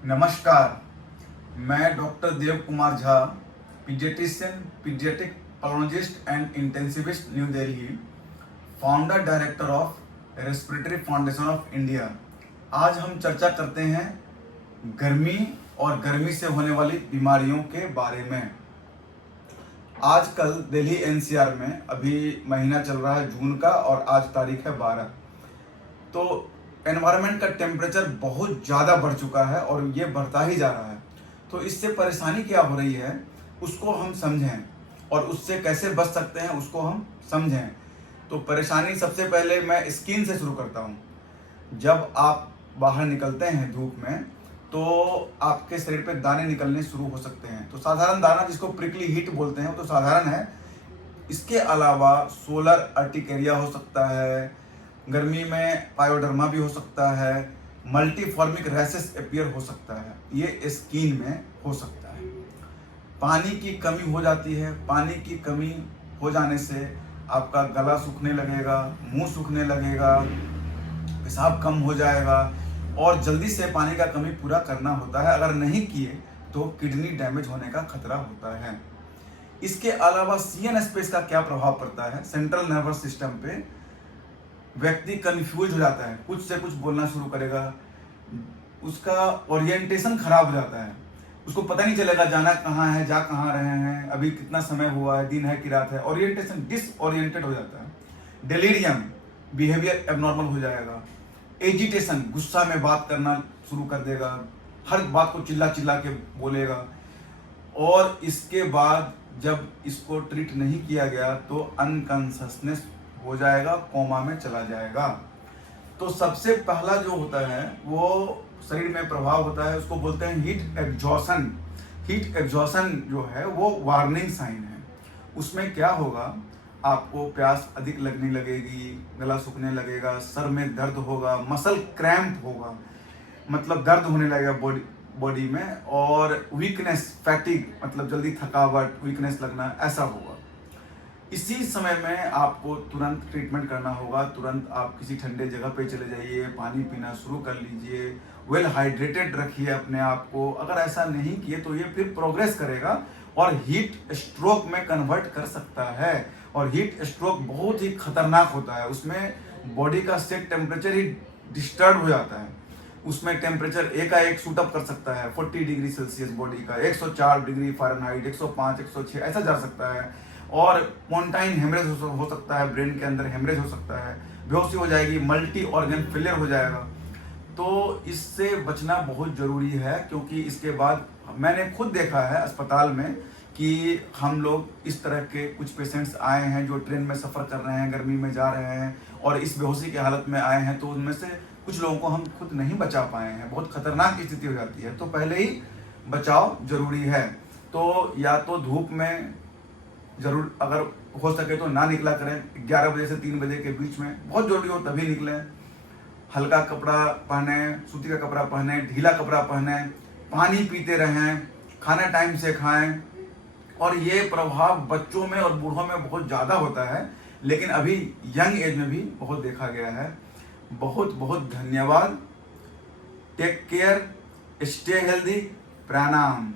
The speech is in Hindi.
नमस्कार, मैं doctor Dev Kumar Jha, paediatrician, paediatric pathologist and intensivist, new Delhi, founder director of respiratory foundation of India. आज हम चर्चा करते हैं गर्मी और गर्मी से होने वाली बीमारियों के बारे में। आजकल दिल्ली एनसीआर में अभी महीना चल रहा है जून का और आज तारीख है 12। तो एनवायरनमेंट का टेम्परेचर बहुत ज़्यादा बढ़ चुका है और ये बढ़ता ही जा रहा है। तो इससे परेशानी क्या हो रही है उसको हम समझें और उससे कैसे बच सकते हैं उसको हम समझें। तो परेशानी सबसे पहले मैं स्किन से शुरू करता हूँ। जब आप बाहर निकलते हैं धूप में तो आपके शरीर पे दाने निकलने शुरू हो सकते हैं। तो साधारण दाना जिसको प्रिकली हीट बोलते हैं वो तो साधारण है। इसके अलावा सोलर अर्टिकेरिया हो सकता है, गर्मी में पायोडर्मा भी हो सकता है, मल्टीफॉर्मिक रैशेस अपीयर हो सकता है, ये स्किन में हो सकता है। पानी की कमी हो जाती है। पानी की कमी हो जाने से आपका गला सूखने लगेगा, मुंह सूखने लगेगा, पेशाब कम हो जाएगा और जल्दी से पानी का कमी पूरा करना होता है। अगर नहीं किए तो किडनी डैमेज होने का खतरा होता है। इसके अलावा सीएन स्पेस का क्या प्रभाव पड़ता है सेंट्रल नर्वस सिस्टम पे? व्यक्ति कंफ्यूज हो जाता है, कुछ से कुछ बोलना शुरू करेगा, उसका ओरिएंटेशन खराब हो जाता है, उसको पता नहीं चलेगा जाना कहाँ है, जा कहाँ रहे हैं, अभी कितना समय हुआ है, दिन है कि रात है। ओरिएंटेशन डिसओरिएंटेड हो जाता है। डिलीरियम, बिहेवियर एबनॉर्मल हो जाएगा। एजिटेशन, गुस्सा में बात करना शुरू कर देगा, हर बात को चिल्ला चिल्ला के बोलेगा। और इसके बाद जब इसको ट्रीट नहीं किया गया तो अनकॉन्शसनेस हो जाएगा, कोमा में चला जाएगा। तो सबसे पहला जो होता है वो शरीर में प्रभाव होता है, उसको बोलते हैं हीट एग्जॉशन। हीट एग्जॉशन जो है वो वार्निंग साइन है। उसमें क्या होगा, आपको प्यास अधिक लगने लगेगी, गला सूखने लगेगा, सर में दर्द होगा, मसल क्रैम्प होगा, मतलब दर्द होने लगेगा बॉडी में, और वीकनेस, फैटिग मतलब जल्दी थकावट, वीकनेस लगना, ऐसा होगा। इसी समय में आपको तुरंत ट्रीटमेंट करना होगा। तुरंत आप किसी ठंडे जगह पे चले जाइए, पानी पीना शुरू कर लीजिए, वेल हाइड्रेटेड रखिए अपने आप को। अगर ऐसा नहीं किए तो ये फिर प्रोग्रेस करेगा और हीट स्ट्रोक में कन्वर्ट कर सकता है। और हीट स्ट्रोक बहुत ही खतरनाक होता है। उसमें बॉडी का सेट टेम्परेचर ही डिस्टर्ब हो जाता है। उसमें टेम्परेचर एकाएक शूटअप कर सकता है 40 डिग्री सेल्सियस बॉडी का, 104 डिग्री फ़ारेनहाइट, 105, 106 ऐसा जा सकता है। और पोंटाइन हेमरेज हो सकता है, ब्रेन के अंदर हेमरेज हो सकता है, बेहोशी हो जाएगी, मल्टी ऑर्गन फेलियर हो जाएगा। तो इससे बचना बहुत ज़रूरी है, क्योंकि इसके बाद मैंने खुद देखा है अस्पताल में कि हम लोग इस तरह के कुछ पेशेंट्स आए हैं जो ट्रेन में सफ़र कर रहे हैं, गर्मी में जा रहे हैं और इस बेहोशी की हालत में आए हैं। तो उनमें से कुछ लोगों को हम खुद नहीं बचा पाए हैं, बहुत खतरनाक स्थिति हो जाती है। तो पहले ही बचाव जरूरी है। तो या तो धूप में जरूर अगर हो सके तो ना निकला करें, 11 बजे से 3 बजे के बीच में, बहुत जरूरी हो तभी निकलें। हल्का कपड़ा पहने, सूती का कपड़ा पहने, ढीला कपड़ा पहने, पानी पीते रहें, खाना टाइम से खाएं। और ये प्रभाव बच्चों में और बूढ़ों में बहुत ज़्यादा होता है, लेकिन अभी यंग एज में भी बहुत देखा गया है। बहुत बहुत धन्यवाद। टेक केयर, स्टे हेल्दी, प्रणाम।